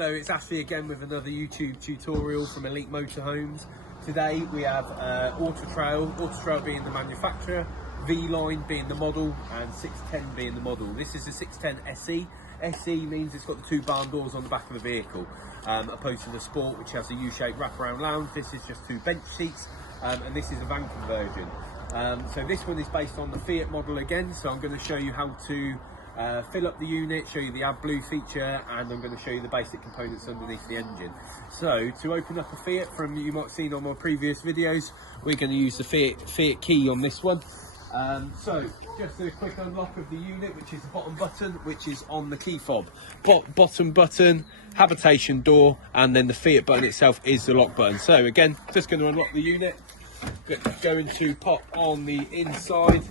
Hello, it's Ashley again with another YouTube tutorial from Elite Motorhomes. Today we have autotrail being the manufacturer, vline being the model, and 610 being the model. This is a 610 SE. SE means it's got the two barn doors on the back of the vehicle, opposed to the Sport, which has a U-shaped wraparound lounge. This is just two bench seats, and this is a van conversion. So this one is based on the Fiat model again, so I'm going to show you how to fill up the unit, show you the AdBlue feature, and I'm going to show you the basic components underneath the engine. So to open up a Fiat, from you might have seen on my previous videos, we're going to use the Fiat key on this one. So just a quick unlock of the unit, which is the bottom button, which is on the key fob. Bottom button, habitation door, and then the Fiat button itself is the lock button. So again, just going to unlock the unit, going to pop on the inside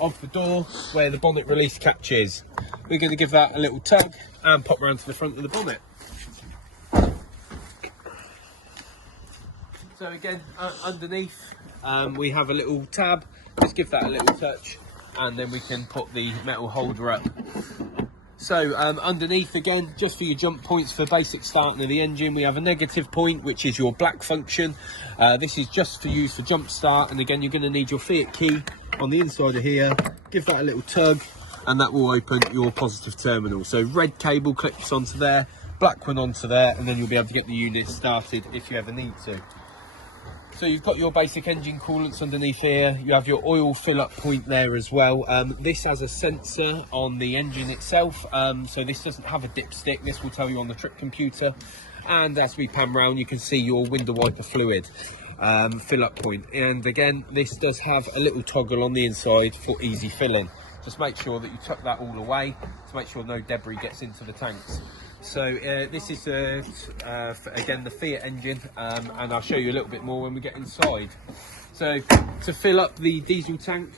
of the door where the bonnet release catch is. We're going to give that a little tug and pop round to the front of the bonnet. So again, underneath we have a little tab. Just give that a little touch and then we can put the metal holder up. So underneath, again, just for your jump points for basic starting of the engine, we have a negative point, which is your black function. This is just for use for jump start, and again you're going to need your Fiat key on the inside of here. Give that a little tug and that will open your positive terminal. So red cable clips onto there, black one onto there, and then you'll be able to get the unit started if you ever need to. So you've got your basic engine coolants underneath here. You have your oil fill up point there as well. This has a sensor on the engine itself, so this doesn't have a dipstick. This will tell you on the trip computer. And as we pan round, you can see your window wiper fluid fill up point. And again, this does have a little toggle on the inside for easy filling. Just make sure that you tuck that all away to make sure no debris gets into the tanks. So this is again the Fiat engine, and I'll show you a little bit more when we get inside. So to fill up the diesel tank,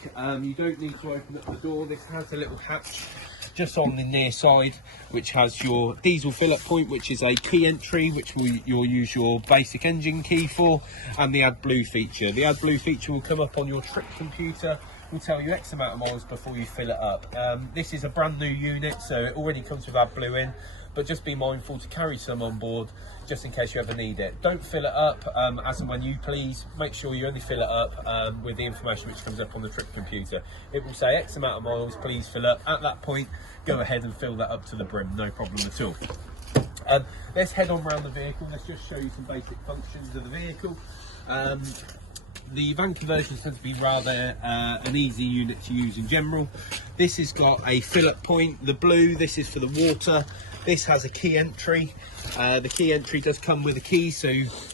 you don't need to open up the door. This has a little hatch just on the near side, which has your diesel fill up point, which is a key entry, which you'll use your basic engine key for, and the AdBlue feature. The AdBlue feature will come up on your trip computer, will tell you X amount of miles before you fill it up. This is a brand new unit, so it already comes with AdBlue in, but just be mindful to carry some on board just in case you ever need it. Don't fill it up as and when you please. Make sure you only fill it up with the information which comes up on the trip computer. It will say X amount of miles, please fill up. At that point, go ahead and fill that up to the brim, no problem at all. Let's head on around the vehicle. Let's just show you some basic functions of the vehicle. The van conversions tend to be rather an easy unit to use in general. This has got a fill-up point. The blue, this is for the water. This has a key entry. The key entry does come with a key, so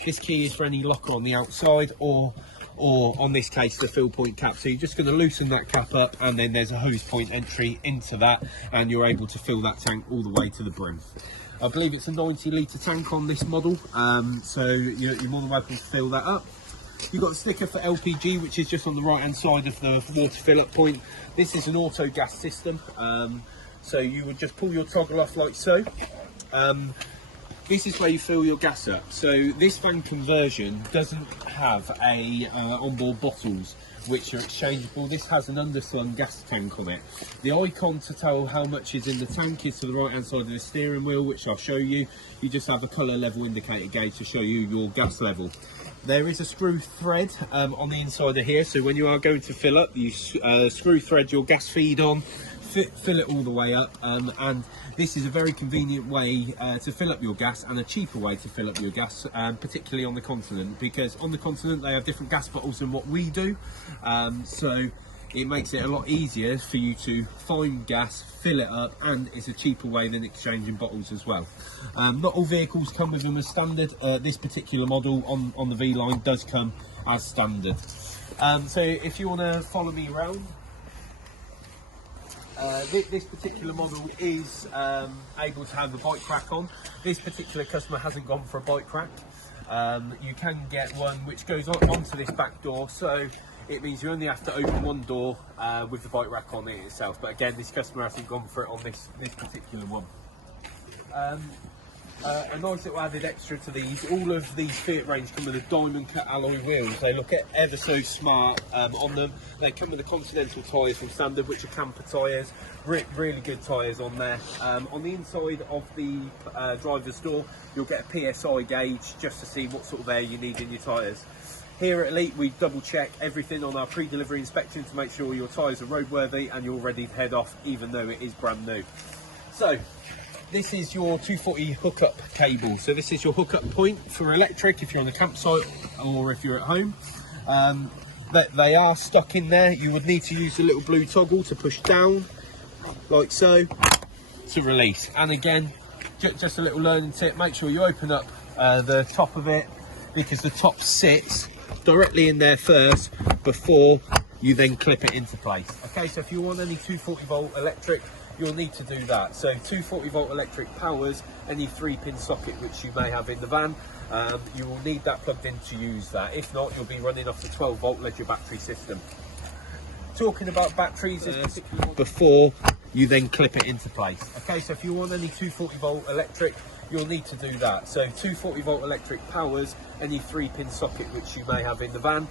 this key is for any locker on the outside, or on this case the fill point cap. So you're just going to loosen that cap up, and then there's a hose point entry into that, and you're able to fill that tank all the way to the brim. I believe it's a 90 litre tank on this model, so you're more than welcome to fill that up. You've got a sticker for LPG, which is just on the right hand side of the water fill up point. This is an auto gas system, so you would just pull your toggle off like so. This is where you fill your gas up. So this van conversion doesn't have a onboard bottles which are exchangeable. This has an underslung gas tank on it. The icon to tell how much is in the tank is to the right hand side of the steering wheel, which I'll show you. You just have a colour level indicator gauge to show you your gas level. There is a screw thread on the inside of here, so when you are going to fill up, you screw thread your gas feed on, fill it all the way up, and this is a very convenient way to fill up your gas, and a cheaper way to fill up your gas, particularly on the continent, because on the continent they have different gas bottles than what we do, so it makes it a lot easier for you to find gas, fill it up, and it's a cheaper way than exchanging bottles as well. Not all vehicles come with them as standard. This particular model on the V-line does come as standard. So if you want to follow me around, this particular model is able to have a bike rack on. This particular customer hasn't gone for a bike rack. You can get one which goes onto this back door, so it means you only have to open one door with the bike rack on it itself. But again, this customer hasn't gone for it on this particular one. A nice little added extra to these, all of these Fiat range come with a diamond cut alloy wheels. They look ever so smart on them. They come with the Continental tyres from standard, which are camper tyres. Really good tyres on there. On the inside of the driver's door, you'll get a PSI gauge just to see what sort of air you need in your tyres. Here at Elite, we double check everything on our pre-delivery inspection to make sure your tyres are roadworthy and you're ready to head off, even though it is brand new. So, this is your 240 hookup cable. So this is your hookup point for electric if you're on the campsite or if you're at home. They are stuck in there. You would need to use the little blue toggle to push down, like so, to release. And again, just a little learning tip, make sure you open up the top of it, because the top sits directly in there first before you then clip it into place. Okay, so if you want any 240 volt electric, you'll need to do that. So 240 volt electric powers any 3-pin socket which you may have in the van. You will need that plugged in to use that. If not, you'll be running off the 12 volt leisure battery system. Talking about batteries before you then clip it into place. Okay, so if you want any 240 volt electric, you'll need to do that. So 240 volt electric powers any 3-pin socket which you may have in the van.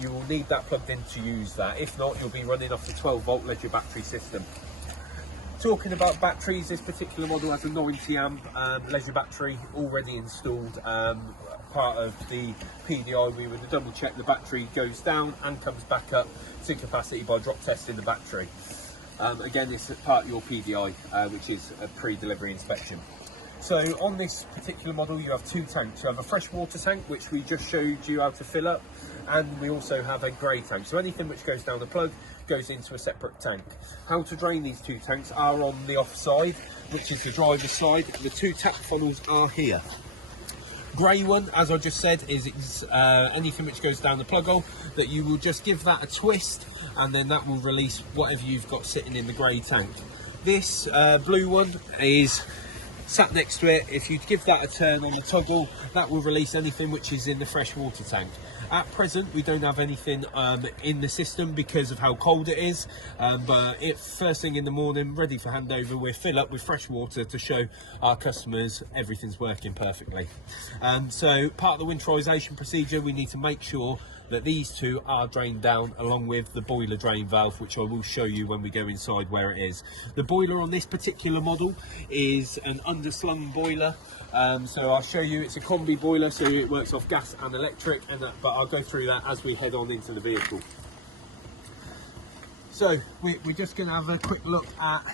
You will need that plugged in to use that. If not, you'll be running off the 12 volt leisure battery system. Talking about batteries, this particular model has a 90 amp leisure battery already installed. Part of the PDI, we would double check the battery goes down and comes back up to capacity by drop testing the battery. Again, this is part of your PDI, which is a pre-delivery inspection. So on this particular model, you have 2 tanks. You have a freshwater tank, which we just showed you how to fill up, and we also have a grey tank. So anything which goes down the plug goes into a separate tank. How to drain these 2 tanks are on the off side, which is the driver's side. The 2 tap funnels are here. Grey one, as I just said, is anything which goes down the plug hole, that you will just give that a twist, and then that will release whatever you've got sitting in the grey tank. This blue one is sat next to it. If you give that a turn on the toggle, that will release anything which is in the freshwater tank. At present, we don't have anything in the system because of how cold it is, but first thing in the morning, ready for handover, we'll fill up with fresh water to show our customers everything's working perfectly. So part of the winterization procedure, we need to make sure that these 2 are drained down along with the boiler drain valve, which I will show you when we go inside where it is. The boiler on this particular model is an underslung boiler. So I'll show you, it's a combi boiler, so it works off gas and electric, but I'll go through that as we head on into the vehicle. So we're just going to have a quick look at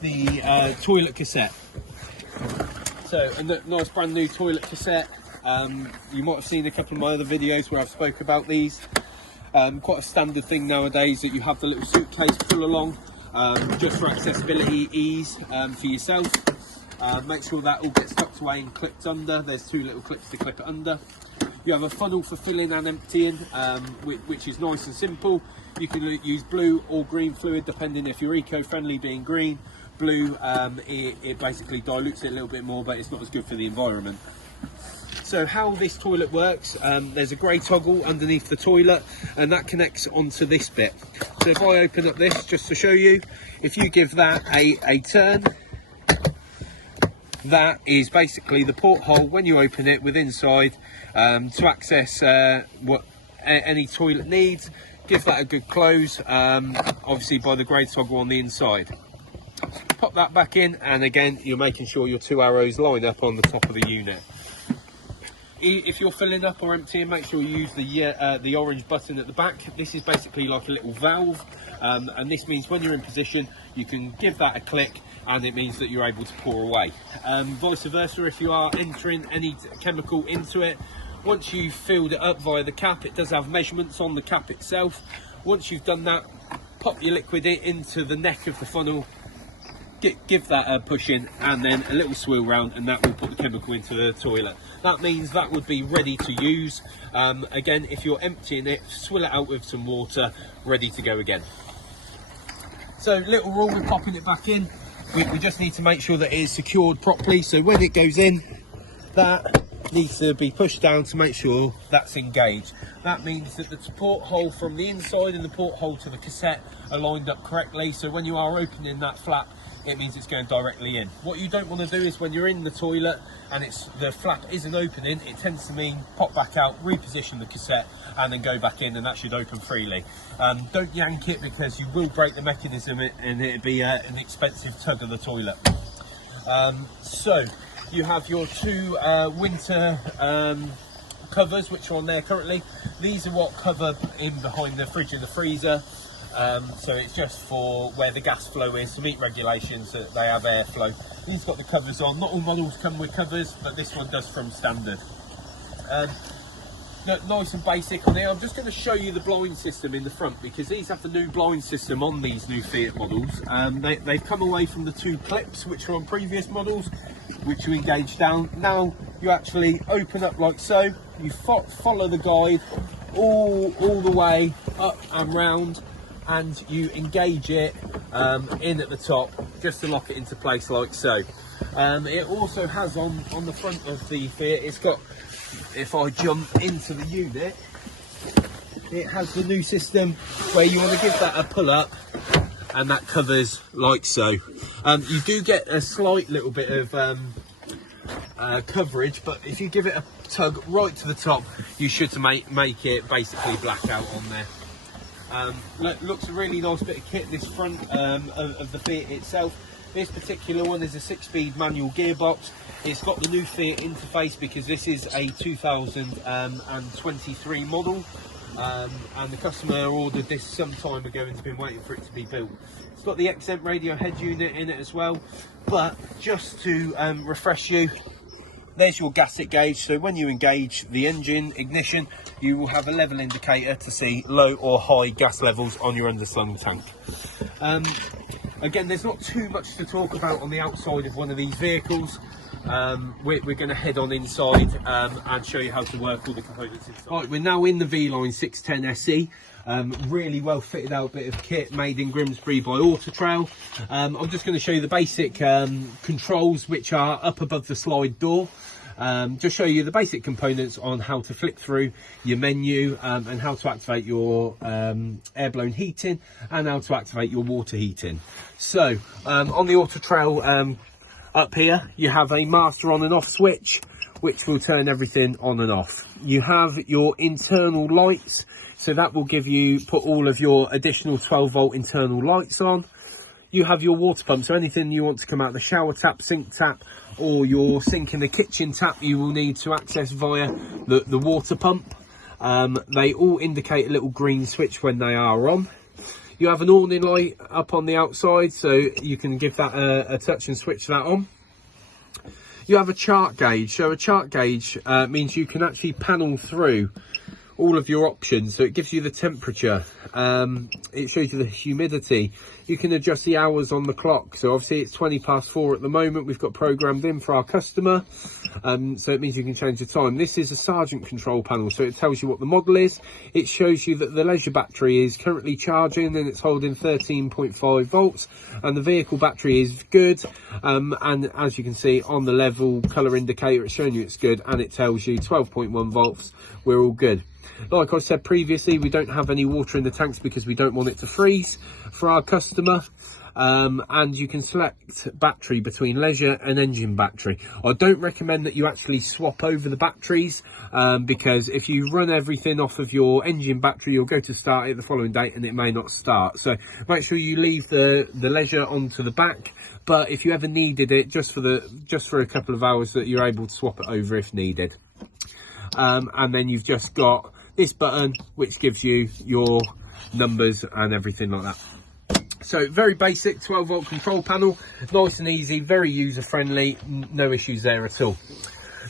the toilet cassette. So a nice brand new toilet cassette. You might have seen a couple of my other videos where I've spoke about these. Quite a standard thing nowadays that you have the little suitcase pull along, just for accessibility ease for yourself. Make sure that all gets tucked away and clipped under. There's 2 little clips to clip it under. You have a funnel for filling and emptying, which is nice and simple. You can use blue or green fluid, depending if you're eco-friendly, being green. Blue, it basically dilutes it a little bit more, but it's not as good for the environment. So how this toilet works, there's a grey toggle underneath the toilet, and that connects onto this bit. So if I open up this, just to show you, if you give that a turn, that is basically the porthole when you open it with inside, to access what any toilet needs. Give that a good close, obviously by the grey toggle on the inside. Pop that back in, and again you're making sure your 2 arrows line up on the top of the unit. If you're filling up or emptying, make sure you use the orange button at the back. This is basically like a little valve, and this means when you're in position you can give that a click, and it means that you're able to pour away. Vice versa, if you are entering any chemical into it, once you've filled it up via the cap, it does have measurements on the cap itself. Once you've done that, pop your liquid into the neck of the funnel, give that a push in, and then a little swirl round, and that will put the chemical into the toilet. That means that would be ready to use. Again, if you're emptying it, swill it out with some water, ready to go again. So little rule with popping it back in, we just need to make sure that it is secured properly. So when it goes in, that needs to be pushed down to make sure that's engaged. That means that the porthole from the inside and the porthole to the cassette are lined up correctly. So when you are opening that flap, it means it's going directly in. What you don't want to do is when you're in the toilet and the flap isn't opening, it tends to mean pop back out, reposition the cassette, and then go back in, and that should open freely. Don't yank it, because you will break the mechanism and it'd be an expensive tug of the toilet. So you have your two winter covers which are on there currently. These are what cover in behind the fridge and the freezer. So it's just for where the gas flow is, to meet regulations that they have airflow. These got the covers on. Not all models come with covers, but this one does from standard. Nice and basic on here. I'm just going to show you the blind system in the front, because these have the new blind system on these new Fiat models. They've come away from the two clips which are on previous models, which you engage down. Now you actually open up like so. You follow the guide all the way up and round, and you engage it in at the top just to lock it into place like so. It also has on the front of the Fiat, it's got, if I jump into the unit, it has the new system where you want to give that a pull up, and that covers like so. You do get a slight little bit of coverage, but if you give it a tug right to the top, you should make it basically black out on there. Looks a really nice bit of kit, this front of the Fiat itself. This particular one is a 6-speed manual gearbox. It's got the new Fiat interface because this is a 2023 model, and the customer ordered this some time ago and has been waiting for it to be built. It's got the exempt radio head unit in it as well, but just to refresh you, there's your gasket gauge. So when you engage the engine ignition, you will have a level indicator to see low or high gas levels on your underslung tank. Again, there's not too much to talk about on the outside of one of these vehicles. We're going to head on inside and show you how to work all the components inside. Right, we're now in the vline 610 SE. Really well fitted out bit of kit made in Grimsby by Autotrail. I'm just going to show you the basic controls which are up above the slide door. Just show you the basic components on how to flick through your menu, and how to activate your air blown heating, and how to activate your water heating. So on the Autotrail up here, you have a master on and off switch which will turn everything on and off. You have your internal lights, so that will put all of your additional 12-volt internal lights on. You have your water pump, so anything you want to come out the shower tap, sink tap, or your sink in the kitchen tap, you will need to access via the water pump. They all indicate a little green switch when they are on. You have an awning light up on the outside, so you can give that a touch and switch that on. You have a chart gauge. So a chart gauge means you can actually panel through all of your options. So it gives you the temperature, it shows you the humidity. You can adjust the hours on the clock. So obviously it's 4:20 at the moment, we've got programmed in for our customer, so it means you can change the time. This is a Sargent control panel, so it tells you what the model is. It shows you that the leisure battery is currently charging and it's holding 13.5 volts, and the vehicle battery is good, and as you can see on the level colour indicator, it's showing you it's good, and it tells you 12.1 volts. We're all good. Like I said previously, we don't have any water in the tanks because we don't want it to freeze for our customer. And you can select battery between leisure and engine battery. I don't recommend that you actually swap over the batteries, because if you run everything off of your engine battery, you'll go to start it the following day and it may not start. So make sure you leave the leisure onto the back, but if you ever needed it, just for a couple of hours, that you're able to swap it over if needed. And then you've just got this button which gives you your numbers and everything like that. So very basic 12-volt control panel, nice and easy, very user friendly, no issues there at all.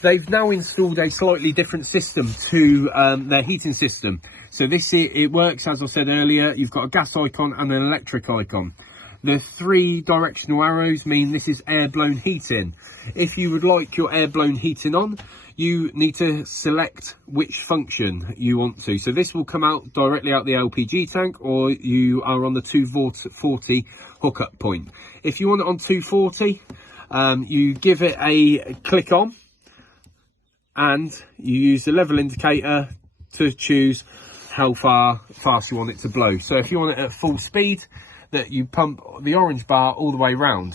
They've now installed a slightly different system to their heating system. So it works, as I said earlier, you've got a gas icon and an electric icon. The 3 directional arrows mean this is air blown heating. If you would like your air blown heating on, you need to select which function you want to. So this will come out directly out the LPG tank, or you are on the 240 hookup point. If you want it on 240, you give it a click on, and you use the level indicator to choose how fast you want it to blow. So if you want it at full speed, that you pump the orange bar all the way round.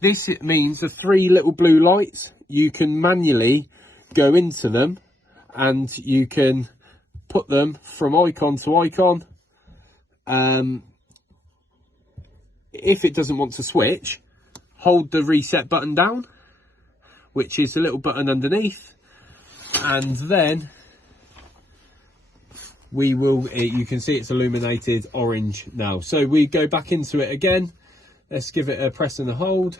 This it means the 3 little blue lights, you can manually go into them and you can put them from icon to icon. If it doesn't want to switch, hold the reset button down, which is a little button underneath, and then we will, you can see it's illuminated orange now. So we go back into it again. Let's give it a press and a hold.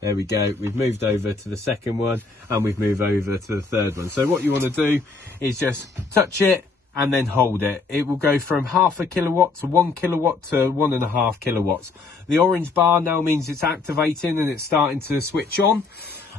There we go. We've moved over to the second one and we've moved over to the third one. So what you want to do is just touch it and then hold it. It will go from 0.5 kilowatt to 1 kilowatt to 1.5 kilowatts. The orange bar now means it's activating and it's starting to switch on.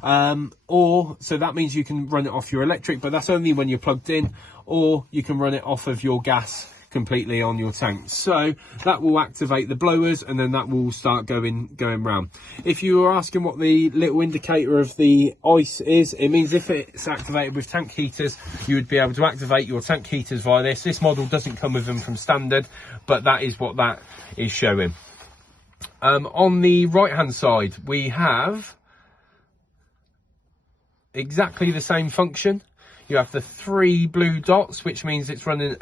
So that means you can run it off your electric, but that's only when you're plugged in, or you can run it off of your gas completely on your tank. So that will activate the blowers and then that will start going round. If you were asking what the little indicator of the ice is, it means if it's activated with tank heaters, you would be able to activate your tank heaters via this. This model doesn't come with them from standard, but that is what that is showing. On the right hand side we have exactly the same function. You have the 3 blue dots, which means it's running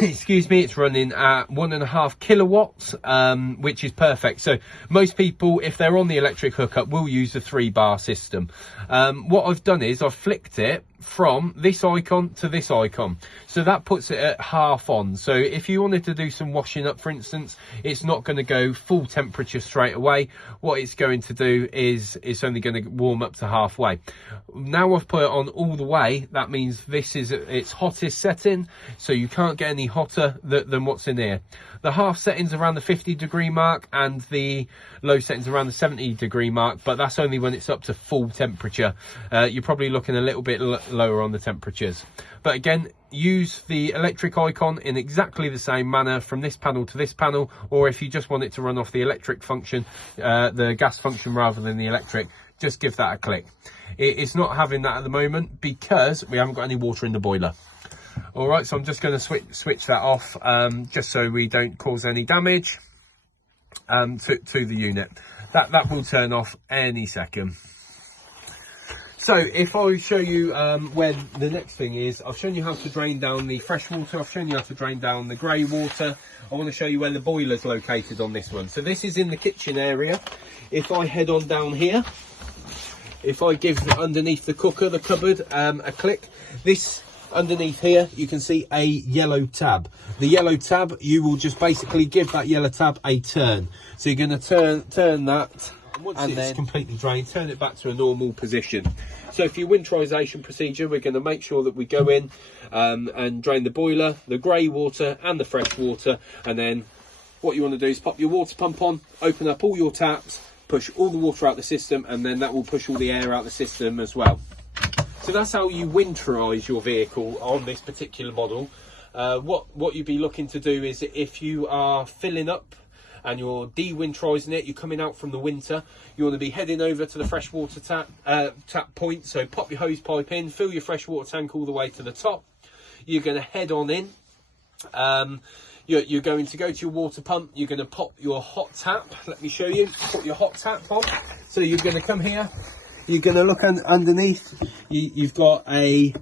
excuse me, it's running at 1.5 kilowatts, which is perfect. So most people, if they're on the electric hookup, will use the 3-bar system. What I've done is I've flicked it from this icon to this icon, so that puts it at half on. So if you wanted to do some washing up, for instance, it's not going to go full temperature straight away. What it's going to do is it's only going to warm up to halfway. Now I've put it on all the way, that means this is its hottest setting, so you can't get any hotter than what's in here. The half settings around the 50-degree mark and the low settings around the 70-degree mark, but that's only when it's up to full temperature. You're probably looking a little bit lower on the temperatures. But again, use the electric icon in exactly the same manner from this panel to this panel, or if you just want it to run off the electric function, the gas function rather than the electric, just give that a click. It's not having that at the moment because we haven't got any water in the boiler. All right, so I'm just going to switch that off, just so we don't cause any damage to the unit. That will turn off any second. So if I show you when the next thing is, I've shown you how to drain down the fresh water, I've shown you how to drain down the grey water. I want to show you where the boiler's located on this one. So this is in the kitchen area. If I head on down here, if I give underneath the cooker, the cupboard, a click, this underneath here you can see a yellow tab. The yellow tab, you will just basically give that yellow tab a turn. So you're going to turn that, and once it's completely drained, turn it back to a normal position. So for your winterization procedure, we're going to make sure that we go in and drain the boiler, the grey water and the fresh water, and then what you want to do is pop your water pump on, open up all your taps, push all the water out the system, and then that will push all the air out the system as well. So that's how you winterize your vehicle on this particular model. What you'd be looking to do is, if you are filling up and you're de-winterizing it, you're coming out from the winter, you want to be heading over to the freshwater tap point. So pop your hose pipe in, fill your freshwater tank all the way to the top. You're going to head on in. You're going to go to your water pump. You're going to pop your hot tap. Let me show you. Put your hot tap on. So you're going to come here. You're going to look underneath. You've got a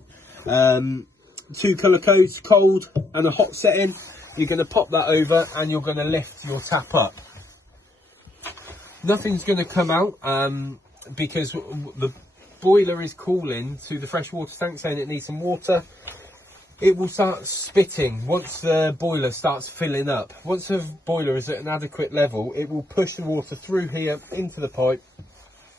2 colour codes, cold and a hot setting. You're going to pop that over and you're going to lift your tap up. Nothing's going to come out because the boiler is calling to the freshwater tank saying it needs some water. It will start spitting once the boiler starts filling up. Once the boiler is at an adequate level, it will push the water through here into the pipe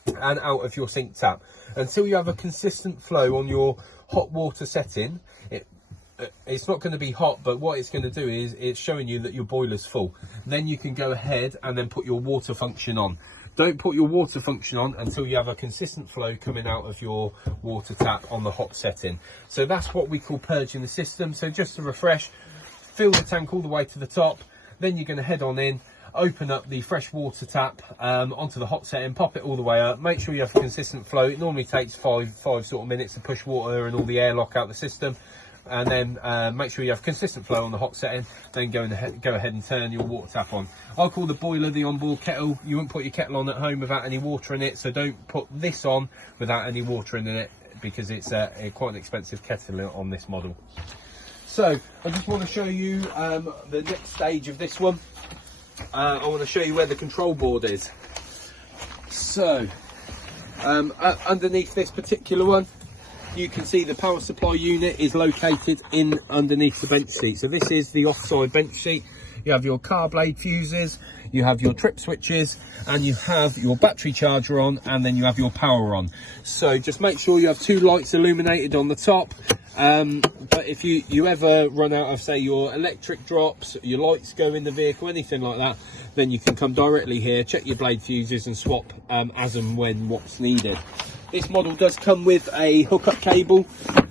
and out of your sink tap. Until you have a consistent flow on your hot water setting, it's not going to be hot, but what it's going to do is it's showing you that your boiler's full. Then you can go ahead and then put your water function on. Don't put your water function on until you have a consistent flow coming out of your water tap on the hot setting. So that's what we call purging the system. So just to refresh, fill the tank all the way to the top, then you're going to head on in, open up the fresh water tap onto the hot setting, pop it all the way up, make sure you have a consistent flow. It normally takes five sort of minutes to push water and all the airlock out the system. and then make sure you have consistent flow on the hot setting. Then go ahead and turn your water tap on. I'll call the boiler the onboard kettle. You wouldn't put your kettle on at home without any water in it, so don't put this on without any water in it, because it's quite an expensive kettle on this model. So I just want to show you the next stage of this one. I want to show you where the control board is. So underneath this particular one, you can see the power supply unit is located in underneath the bench seat. So this is the offside bench seat. You have your car blade fuses, you have your trip switches, and you have your battery charger on, and then you have your power on. So just make sure you have 2 lights illuminated on the top. But if you ever run out of, say, your electric drops, your lights go in the vehicle, anything like that, then you can come directly here, check your blade fuses and swap as and when what's needed. This model does come with a hookup cable,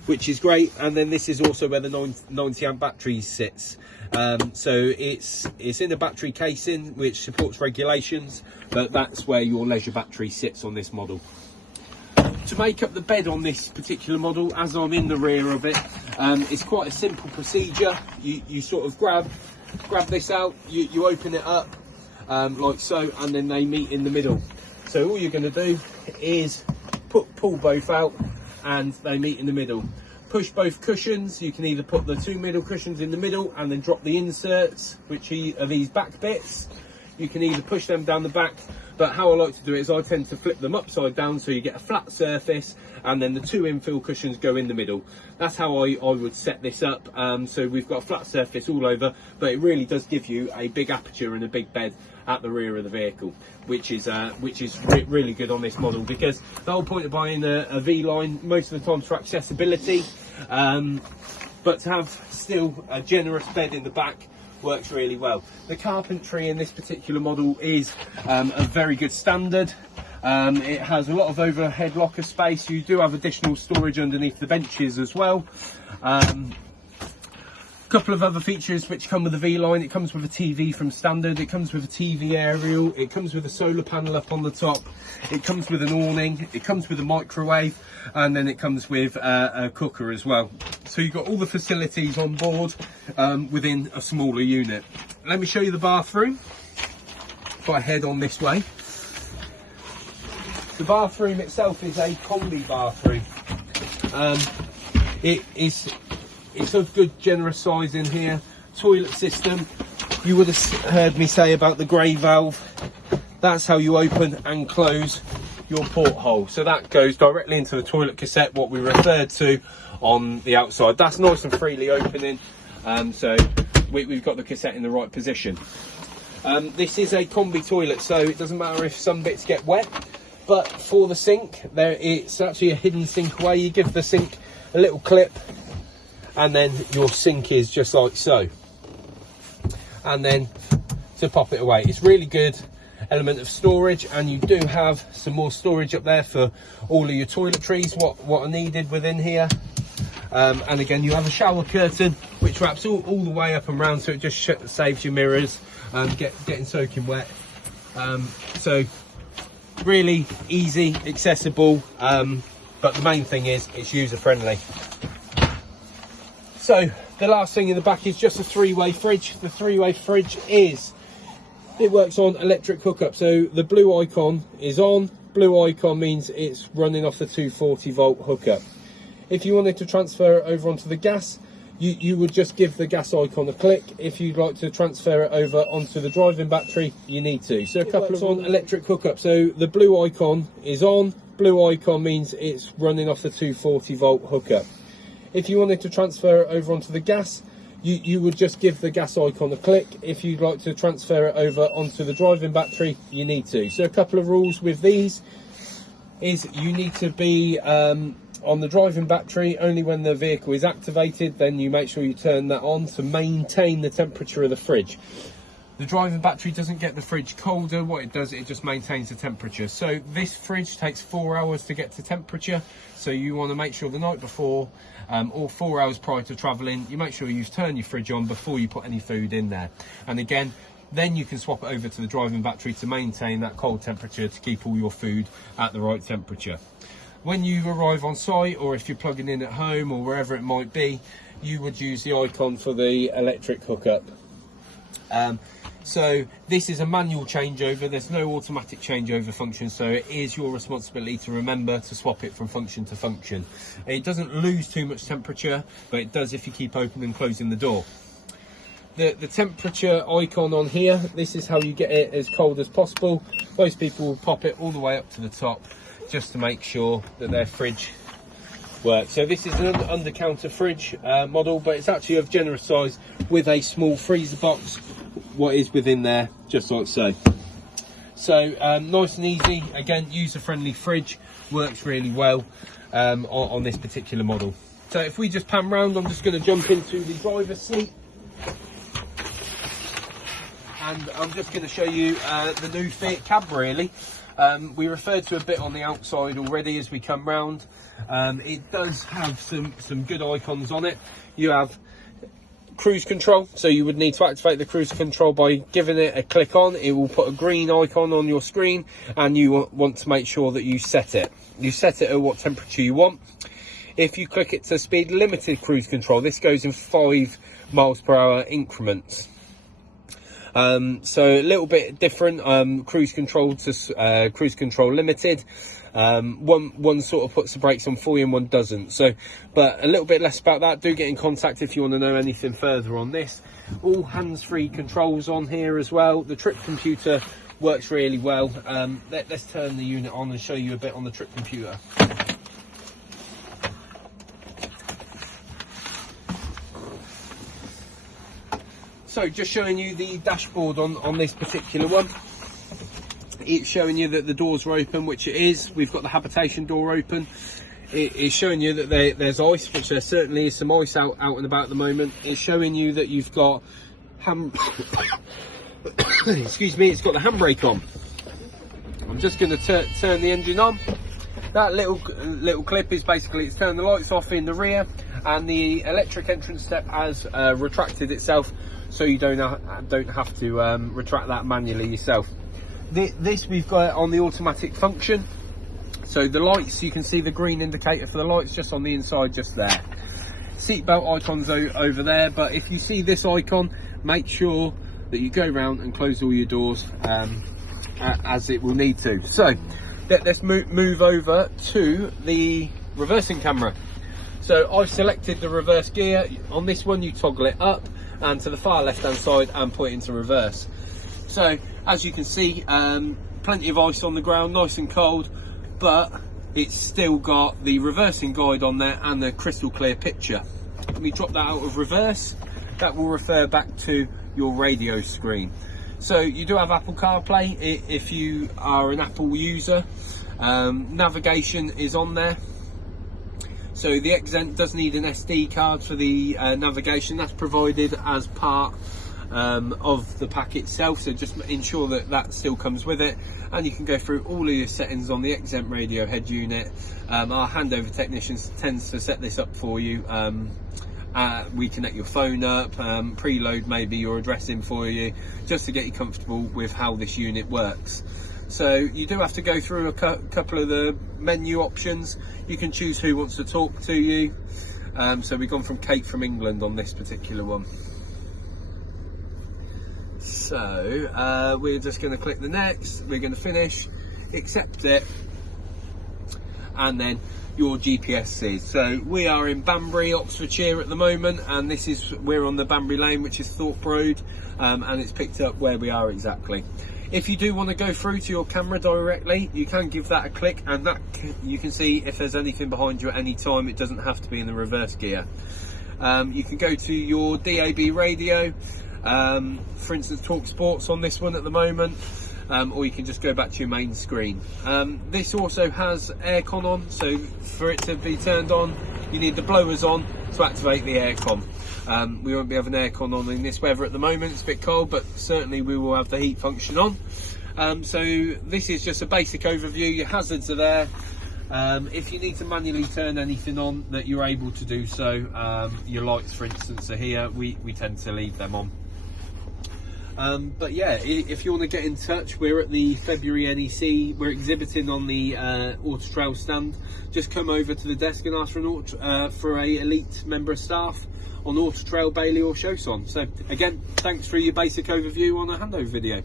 which is great, and then this is also where the 90 amp battery sits. So it's in a battery casing which supports regulations, but that's where your leisure battery sits on this model. To make up the bed on this particular model, as I'm in the rear of it, it's quite a simple procedure. You sort of grab this out, you open it up like so, and then they meet in the middle. So all you're going to do is pull both out, and they meet in the middle. Push both cushions. You can either put the 2 middle cushions in the middle and then drop the inserts, which are these back bits. You can either push them down the back, but how I like to do it is I tend to flip them upside down so you get a flat surface, and then the 2 infill cushions go in the middle. That's how I would set this up. So we've got a flat surface all over, but it really does give you a big aperture and a big bed at the rear of the vehicle, which is really good on this model, because the whole point of buying a V-line most of the time for accessibility, but to have still a generous bed in the back works really well. The carpentry in this particular model is a very good standard. It has a lot of overhead locker space. You do have additional storage underneath the benches as well. Couple of other features which come with the V-line. It comes with a TV from standard, it comes with a TV aerial, it comes with a solar panel up on the top, it comes with an awning, it comes with a microwave, and then it comes with a cooker as well. So you've got all the facilities on board within a smaller unit. Let me show you the bathroom. If I head on this way, the bathroom itself is a combi bathroom. It's of good generous size in here. Toilet system, you would have heard me say about the grey valve. That's how you open and close your porthole. So that goes directly into the toilet cassette, what we referred to on the outside. That's nice and freely opening, so we've got the cassette in the right position. This is a combi toilet, so it doesn't matter if some bits get wet, but for the sink, it's actually a hidden sink away. You give the sink a little clip, and then your sink is just like so, and then to pop it away. It's really good element of storage, and you do have some more storage up there for all of your toiletries, what are needed within here. And again, you have a shower curtain which wraps all the way up and round, so it just saves your mirrors getting soaking wet. So really easy, accessible, but the main thing is it's user friendly. So the last thing in the back is just a 3-way fridge. The 3-way fridge it works on electric hookup. So the blue icon is on. Blue icon means it's running off the 240 volt hookup. If you wanted to transfer it over onto the gas, you would just give the gas icon a click. If you'd like to transfer it over onto the driving battery, you need to. So a couple of on electric hookup. So the blue icon is on. Blue icon means it's running off the 240 volt hookup. If you wanted to transfer it over onto the gas, you would just give the gas icon a click. If you'd like to transfer it over onto the driving battery, you need to. So a couple of rules with these is you need to be on the driving battery only when the vehicle is activated. Then you make sure you turn that on to maintain the temperature of the fridge. The driving battery doesn't get the fridge colder. What it does, it just maintains the temperature. So this fridge takes 4 hours to get to temperature. So you want to make sure the night before or 4 hours prior to traveling, you make sure you turn your fridge on before you put any food in there. And again, then you can swap it over to the driving battery to maintain that cold temperature to keep all your food at the right temperature. When you arrive on site, or if you're plugging in at home or wherever it might be, you would use the icon for the electric hookup. So this is a manual changeover, there's no automatic changeover function, so it is your responsibility to remember to swap it from function to function. It doesn't lose too much temperature, but it does if you keep opening and closing the door. The temperature icon on here, this is how you get it as cold as possible. Most people will pop it all the way up to the top just to make sure that their fridge works. So this is an under counter fridge model, but it's actually of generous size with a small freezer box. What is within there, just like so. So nice and easy, again, user friendly fridge, works really well on this particular model. So if we just pan round, I'm just going to jump into the driver's seat. And I'm just going to show you the new Fiat cab really. We referred to a bit on the outside already as we come round. It does have some good icons on it. You have cruise control, so you would need to activate the cruise control by giving it a click on. It will put a green icon on your screen, and you want to make sure that you set it at what temperature you want. If you click it to speed limited cruise control, this goes in 5 miles per hour increments. So a little bit different, cruise control to cruise control limited. One sort of puts the brakes on for you and one doesn't. So, but a little bit less about that. Do get in contact if you want to know anything further on this. All hands-free controls on here as well. The trip computer works really well. Let's turn the unit on and show you a bit on the trip computer. So just showing you the dashboard on this particular one. It's showing you that the doors are open, which it is. We've got the habitation door open. It is showing you that there's ice, which there certainly is some ice out and about at the moment. It's showing you that you've got excuse me, it's got the handbrake on. I'm just going to turn the engine on. That little clip is basically, it's turned the lights off in the rear, and the electric entrance step has retracted itself, so you don't have to retract that manually yourself. This we've got it on the automatic function. So the lights, you can see the green indicator for the lights just on the inside, just there. Seatbelt icon's over there, but if you see this icon, make sure that you go around and close all your doors as it will need to. So let's move over to the reversing camera. So I've selected the reverse gear. On this one, you toggle it up and to the far left hand side and put it into reverse. So as you can see, plenty of ice on the ground, nice and cold, but it's still got the reversing guide on there and the crystal clear picture. Let me drop that out of reverse. That will refer back to your radio screen. So you do have Apple CarPlay if you are an Apple user. Navigation is on there. So the Xent does need an SD card for the navigation. That's provided as part of the pack itself, so just ensure that still comes with it, and you can go through all of your settings on the Xent radio head unit. Our handover technicians tends to set this up for you. We connect your phone up, preload maybe your address in for you, just to get you comfortable with how this unit works. So you do have to go through a couple of the menu options. You can choose who wants to talk to you. So we've gone from Kate from England on this particular one. So we're just going to click the next, we're going to finish, accept it, and then your GPS is. So we are in Banbury, Oxfordshire at the moment, and we're on the Banbury Lane, which is Thorpe Road, and it's picked up where we are exactly. If you do want to go through to your camera directly, you can give that a click, and that you can see if there's anything behind you at any time. It doesn't have to be in the reverse gear. You can go to your DAB radio. For instance, Talk Sports on this one at the moment, or you can just go back to your main screen. This also has aircon on, so for it to be turned on, you need the blowers on to activate the aircon. We won't be having aircon on in this weather at the moment, it's a bit cold, but certainly we will have the heat function on. So this is just a basic overview. Your hazards are there. If you need to manually turn anything on, that you're able to do so. Your lights, for instance, are here. We tend to leave them on. But yeah, if you want to get in touch, we're at the February NEC. We're exhibiting on the autotrail stand. Just come over to the desk and ask for a elite member of staff. on autotrail, Bailey or Shoson. So again, thanks for your basic overview on a handover video.